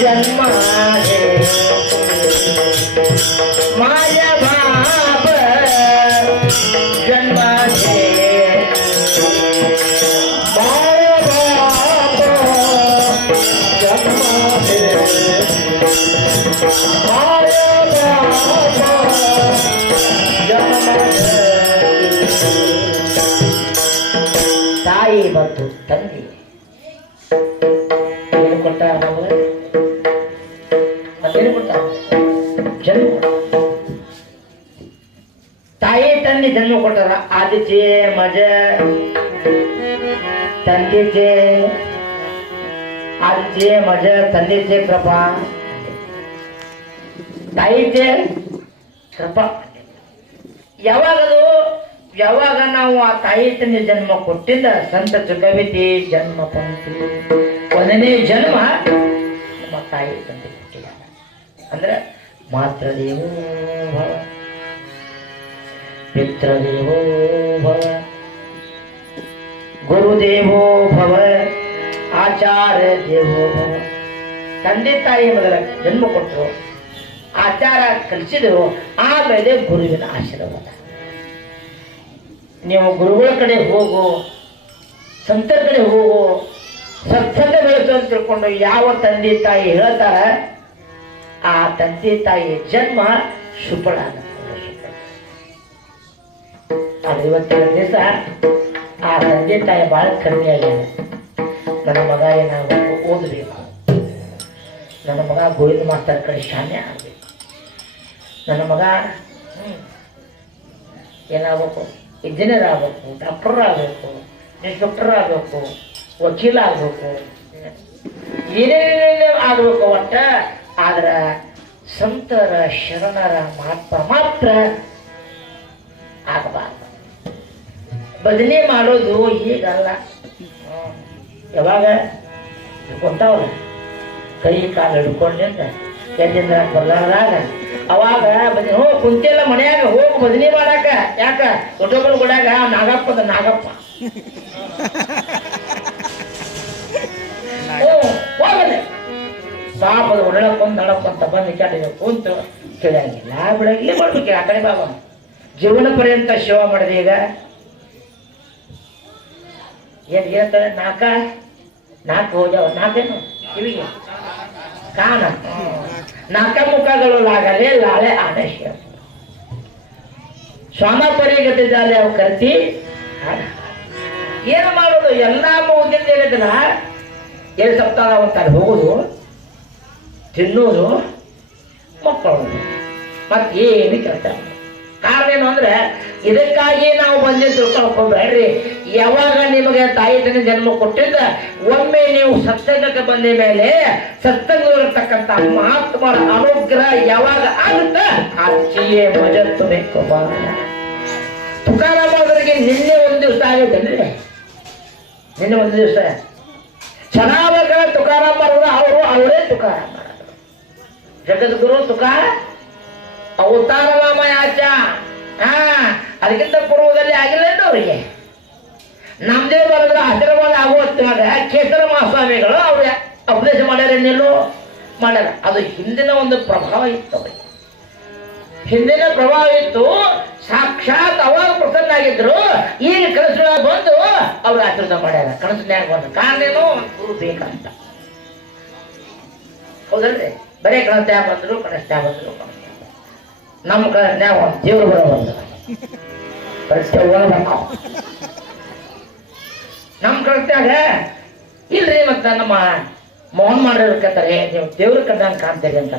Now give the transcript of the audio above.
जन्म है माया बाप जन्म है माया बाप जन्म है माया बाप जन्म है ತಾಯಿ ಮತ್ತು ತಂದೆ ಏನು ಕೊಟ್ಟ ನಮಗೆ ಮತ್ತೇನು ಕೊಟ್ಟ ಜನ್ಮ ತಾಯಿ ತಂದೆ ಜನ್ಮ ಕೊಟ್ಟಾರ ಆದಿಚೆ ಮಜ ತಂದೆಚೆ ಆದಿಚೆ ಮಜ ತಂದೆಚೆ ಕೃಪಾ ತಾಯಿಚೆ ಕೃಪಾ ಯಾವಾಗ ನಾವು ಆ ತಾಯಿ ತಂದೆ ಜನ್ಮ ಕೊಟ್ಟಿದ್ದ ಸಂತ ಚುಕವಿತಿ ಜನ್ಮ ಪಂಕ್ತಿ ಒಂದನೇ ಜನ್ಮ ನಮ್ಮ ತಾಯಿ ತಂದೆ ಕೊಟ್ಟಿದ ಅಂದ್ರೆ ಮಾತೃದೇವೋ ಭವ ಪಿತೃದೇವೋ ಭವ ಗುರುದೇವೋ ಭವ ಆಚಾರ್ಯ ದೇವೋ ಭವ. ತಂದೆ ತಾಯಿ ಮೊದಲ ಜನ್ಮ ಕೊಟ್ಟರು, ಆಚಾರ ಕಲಿಸಿದರು, ಆಮೇಲೆ ಗುರುವಿನ ಆಶೀರ್ವಾದ. ನೀವು ಗುರುಗಳ ಕಡೆ ಹೋಗು, ಸಂತರ ಕಡೆ ಹೋಗು, ಸತ್ಸಂಗ ಬೆಳೆಸು ಅಂತ ತಿಳ್ಕೊಂಡು ಯಾವ ತಂದೆ ತಾಯಿ ಹೇಳ್ತಾರ ಆ ತಂದೆ ತಾಯಿ ಜನ್ಮ ಸುಫಲ ಆದ್ರೆ ಇವತ್ತಿನ ದಿವಸ ಆ ತಂದೆ ತಾಯಿ ಬಹಳ ಕಡಿಮೆ ಆಗ್ಯಾರ. ನನ್ನ ಮಗ ಏನಾಗಬೇಕು, ಓದಬೇಕು, ನನ್ನ ಮಗ ಗೋವಿಂದ ಮಾಸ್ತರ್ ಕಡೆ ಶಾನ್ಯ ಆಗಬೇಕು, ನನ್ನ ಮಗ ಏನಾಗಬೇಕು, ಇಂಜಿನಿಯರ್ ಆಗಬೇಕು, ಡಾಕ್ಟರ್ ಆಗಬೇಕು, ಇನ್ಸ್ಪೆಕ್ಟರ್ ಆಗಬೇಕು, ವಕೀಲ ಆಗಬೇಕು, ಏನೇನೇ ಆಗಬೇಕು. ಒಟ್ಟ ಆದ್ರೆ ಸಂತರ ಶರಣರ ಮಹತ್ವ ಮಾತ್ರ ಆಗಬಾರ್ದು. ಬದನೆ ಮಾಡೋದು ಹೀಗಲ್ಲ. ಯಾವಾಗ ಕೊಟ್ಟವ್ರ ಕೈ ಕಾಲು ಹಿಡ್ಕೊಂಡಿಂದ ಎಲ್ಲಿಂದ ಬರ್ಲಾರ್ದಾಗ ಅವಾಗ ಬದನೆ ಹೋಗಿ ಕುಂತೆಲ್ಲ ಮನೆಯಾಗ ಹೋಗಿ ಬದನೆ ಮಾಡಾಕ. ಯಾಕ ದೊಡ್ಡೊಬ್ಬರು ಕೊಡಾಗ ನಾಗಪ್ಪದ ನಾಗಪ್ಪ ಹೋಗದೆ ಪಾಪದ ಒಡಳಕ್ಕೊಂದು ನಡಕ್ಕೊಂತ ಬಂದು ಕೆಟ್ಟಿದೆ ಕುಂತು ಕೇಳಂಗಿಲ್ಲ ಬಿಡಂಗಿಲ್ಲ ಮಾಡ್ಬೇಕು. ಆ ಕಡೆ ಬಾಬಾ ಜೀವನ ಪರ್ಯಂತ ಸೇವಾ ಮಾಡಿದೆ. ಈಗ ಏನ್ ಹೇಳ್ತಾರೆ, ನಾಲ್ಕು ಹೋಗ್ಯಾವ, ನಾಲ್ಕೇನು ಕಿವಿಗೆ ಕಾಣ ನಾಲ್ಕ ಮುಖಗಳು ಲಾಗಲೇ ಲಾಳೆ ಆನಶ್ಯ ಸ್ವಾಮ ಪರಿಗತಿದ್ದಾಲೆ ಅವು ಕರ್ತಿ. ಏನು ಮಾಡೋದು, ಎಲ್ಲ ಮುಗಿದಿಂದ ಹೇಳಿದ್ರ ಏಳು ಸಪ್ತಾಹ ಒಂದ್ತಾರೆ ಹೋಗುದು, ತಿನ್ನುವುದು, ಮಕ್ಕಳು, ಮತ್ತೇನು ಕೆಲಸ. ಕಾರಣ ಏನು ಅಂದ್ರೆ ಇದಕ್ಕಾಗಿ ನಾವು ಬಂದು ತಿಳ್ಕೊಳ್ಬೇಡ್ರಿ. ಯಾವಾಗ ನಿಮಗೆ ತಾಯಿ ತಂದೆ ಜನ್ಮ ಕೊಟ್ಟಿದ್ದ ಒಮ್ಮೆ ನೀವು ಸತ್ಸಂಗಕ್ಕೆ ಬಂದ ಮೇಲೆ ಸತ್ಸಂಗದಲ್ಲಿರ್ತಕ್ಕಂಥ ಮಹಾತ್ಮರ ಅನುಗ್ರಹ ಯಾವಾಗ ಆಗುತ್ತ ಅಚ್ಚಿಯೇ ಮಜತ್ತು ಬೇಕು. ತುಕಾರಾಮ ಅವರಿಗೆ ನಿನ್ನೆ ಒಂದು ದಿವಸ ಆಗೈತಂದ್ರೆ, ನಿನ್ನೆ ಒಂದು ದಿವಸ ಚೆನ್ನಾಗ ತುಕಾರಾಮ ಅವರೇ ತುಕಾರಾಮ ಜಗದ್ಗುರು ತುಕಾರ ಅವತಾರ ರಾಮಯಾಚ. ಅದಕ್ಕಿಂತ ಪೂರ್ವದಲ್ಲಿ ಆಗಿಲ್ಲ ಅವರಿಗೆ. ನಮ್ದೇ ಬರೆದ್ರೆ ಆಶೀರ್ವಾದ ಆಗುವಾಗ ಕೇಸರ ಮಹಾಸ್ವಾಮಿಗಳು ಅವ್ರ ಉಪದೇಶ ಮಾಡ್ಯಾರೇನಿಲ್ಲೋ ಮಾಡ್ಯಾರ. ಅದು ಹಿಂದಿನ ಒಂದು ಪ್ರಭಾವ ಇತ್ತು ಅವರಿಗೆ, ಹಿಂದಿನ ಪ್ರಭಾವ ಇತ್ತು. ಸಾಕ್ಷಾತ್ ಅವಾಗ ಪ್ರಸನ್ನ ಆಗಿದ್ರು. ಈಗ ಕನಸಿನ ಬಂದು ಅವ್ರು ಆಶೀರ್ವಾದ ಮಾಡ್ಯಾರ. ಕನಸಿನ್ಯಾಗ ಬಂದು ಕಾರಣ ಏನೋ ಗುರು ಬೇಕಂತ. ಹೌದಲ್ರಿ? ಬರೇ ಕನಸ್ನ್ಯಾಗ ಬಂದ್ರು, ಕನಸ್ನ್ಯಾಗ ಬಂದ್ರು, ನಮ್ಮ ಕನಸ್ನ್ಯಾಗ ಒಂದು ದೇವ್ರು ಬರೋದು ನಮ್ಮ ಕನಸ್ನ್ಯಾಗ ಇಲ್ರಿ. ಮತ್ತ ನಮ್ಮ ಮೋಹನ್ ಮಾಡಿರ್ಕತ್ತಾರೆ, ನೀವು ದೇವ್ರ ಕಂಡಂಗೆ ಕಾಣ್ತೀರಿ ಅಂತ.